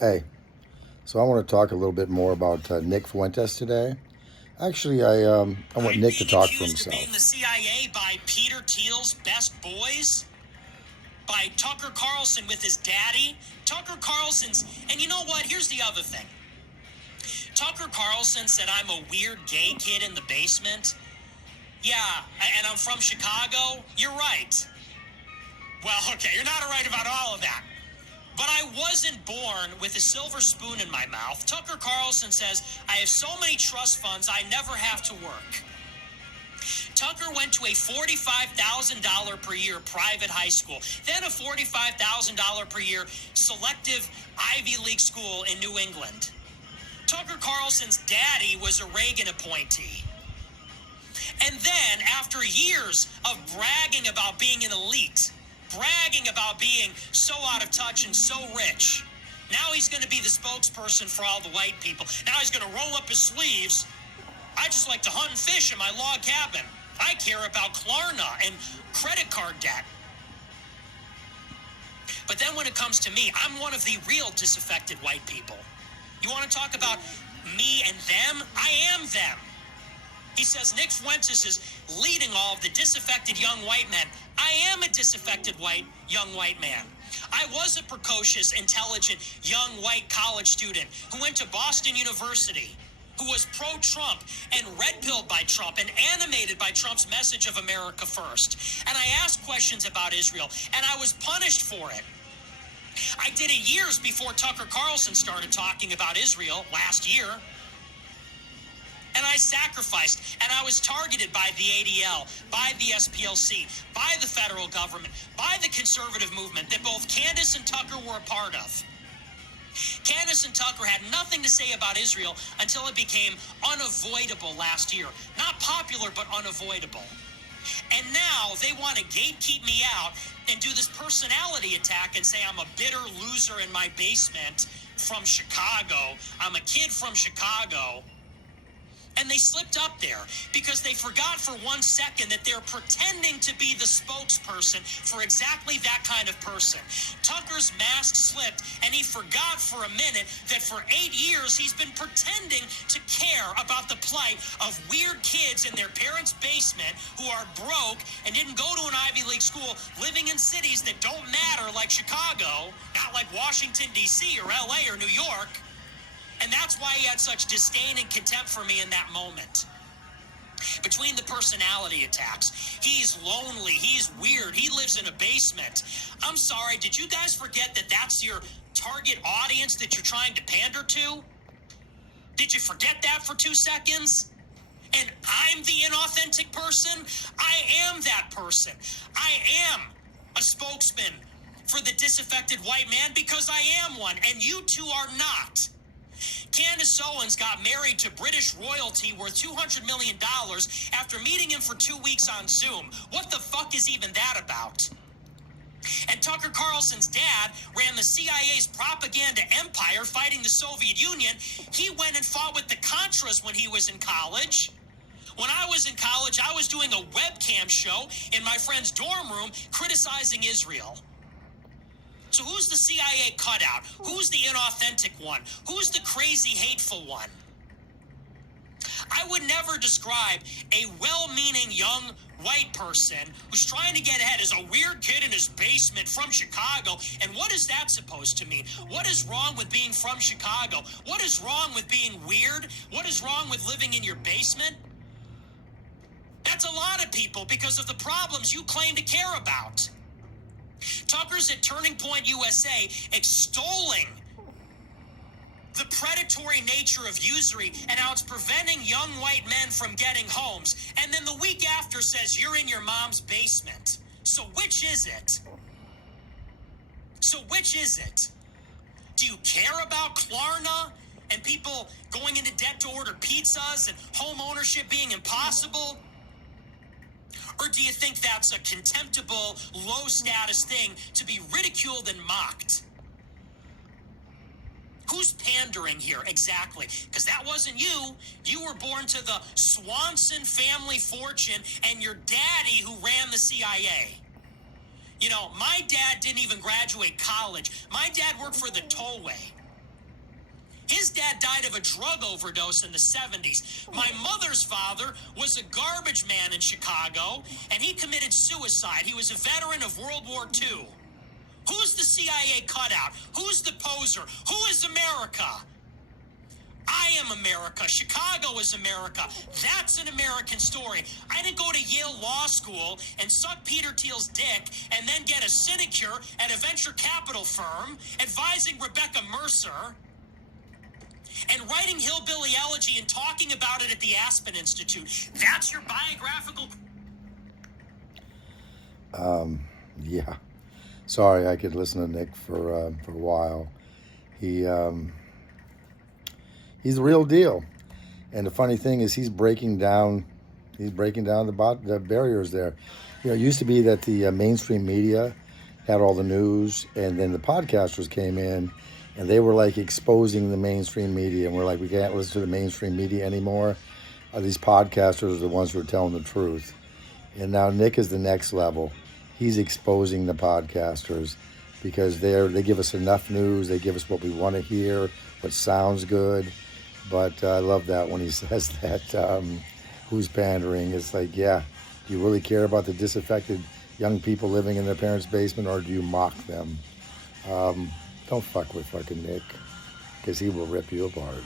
Hey, so I want to talk a little bit more about Nick Fuentes today. Actually, I want I'm Nick to being talk for accused of being himself. the CIA by Peter Thiel's best boys, by Tucker Carlson with his daddy. Tucker Carlson's, and you know what? Here's the other thing. Tucker Carlson said I'm a weird gay kid in the basement. Yeah, and I'm from Chicago. You're right. Well, okay, you're not right about all of that. But I wasn't born with a silver spoon in my mouth. Tucker Carlson says I have so many trust funds I never have to work. Tucker went to a $45,000 per year private high school, then a $45,000 per year selective Ivy League school in New England. Tucker Carlson's daddy was a Reagan appointee. And then, after years of bragging about being an elite, bragging about being so out of touch and so rich, now he's going to be the spokesperson for all the white people. Now he's going to roll up his sleeves. I just like to hunt and fish in my log cabin. I care about Klarna and credit card debt. But then when it comes to me, I'm one of the real disaffected white people. You want to talk about me and them? I am them. He says Nick Fuentes is leading all of the disaffected young white men. I am a disaffected young white man. I was a precocious, intelligent, young white college student who went to Boston University, who was pro-Trump and red-pilled by Trump and animated by Trump's message of America first. And I asked questions about Israel, and I was punished for it. I did it years before Tucker Carlson started talking about Israel last year. And I sacrificed, and I was targeted by the ADL, by the SPLC, by the federal government, by the conservative movement that both Candace and Tucker were a part of. Candace and Tucker had nothing to say about Israel until it became unavoidable last year. Not popular, but unavoidable. And now they want to gatekeep me out and do this personality attack and say I'm a bitter loser in my basement from Chicago. I'm a kid from Chicago. And they slipped up there because they forgot for 1 second that they're pretending to be the spokesperson for exactly that kind of person. Tucker's mask slipped, and he forgot for a minute that for 8 years he's been pretending to care about the plight of weird kids in their parents' basement who are broke and didn't go to an Ivy League school, living in cities that don't matter like Chicago, not like Washington, D.C. or L.A. or New York. And that's why he had such disdain and contempt for me in that moment. Between the personality attacks, he's lonely, he's weird, he lives in a basement. I'm sorry, did you guys forget that that's your target audience that you're trying to pander to? Did you forget that for 2 seconds? And I'm the inauthentic person? I am that person. I am a spokesman for the disaffected white man because I am one, and you two are not. Candace Owens got married to British royalty worth $200 million after meeting him for 2 weeks on Zoom. What the fuck is even that about? And Tucker Carlson's dad ran the CIA's propaganda empire fighting the Soviet Union. He went and fought with the Contras when he was in college. When I was in college, I was doing a webcam show in my friend's dorm room criticizing Israel. So who's the CIA cutout? Who's the inauthentic one? Who's the crazy, hateful one? I would never describe a well-meaning young white person who's trying to get ahead as a weird kid in his basement from Chicago. And what is that supposed to mean? What is wrong with being from Chicago? What is wrong with being weird? What is wrong with living in your basement? That's a lot of people because of the problems you claim to care about. Tucker's at Turning Point USA extolling the predatory nature of usury and how it's preventing young white men from getting homes. And then the week after says you're in your mom's basement. So which is it? So which is it? Do you care about Klarna and people going into debt to order pizzas and home ownership being impossible? Or do you think that's a contemptible, low-status thing to be ridiculed and mocked? Who's pandering here exactly? Because that wasn't you. You were born to the Swanson family fortune and your daddy who ran the CIA. You know, my dad didn't even graduate college. My dad worked for the tollway. dad died of a drug overdose in the 70s. My mother's father was a garbage man in Chicago, and he committed suicide. He was a veteran of World War II. Who's the CIA cutout? Who's the poser? Who is America? I am America. Chicago is America. That's an American story. I didn't go to Yale Law School and suck Peter Thiel's dick and then get a sinecure at a venture capital firm advising Rebecca Mercer and writing Hillbilly Elegy and talking about it at the Aspen Institute. That's your biographical... Yeah. Sorry, I could listen to Nick for a while. He's the real deal. And the funny thing is he's breaking down the barriers there. You know, it used to be that the mainstream media had all the news, and then the podcasters came in and they were like exposing the mainstream media, and we're like, we can't listen to the mainstream media anymore. These podcasters are the ones who are telling the truth. And now Nick is the next level. He's exposing the podcasters because they give us enough news. They give us what we want to hear, what sounds good. But I love that when he says that, who's pandering? It's like, yeah, do you really care about the disaffected young people living in their parents' basement, or do you mock them? Don't fuck with fucking Nick, because he will rip you apart.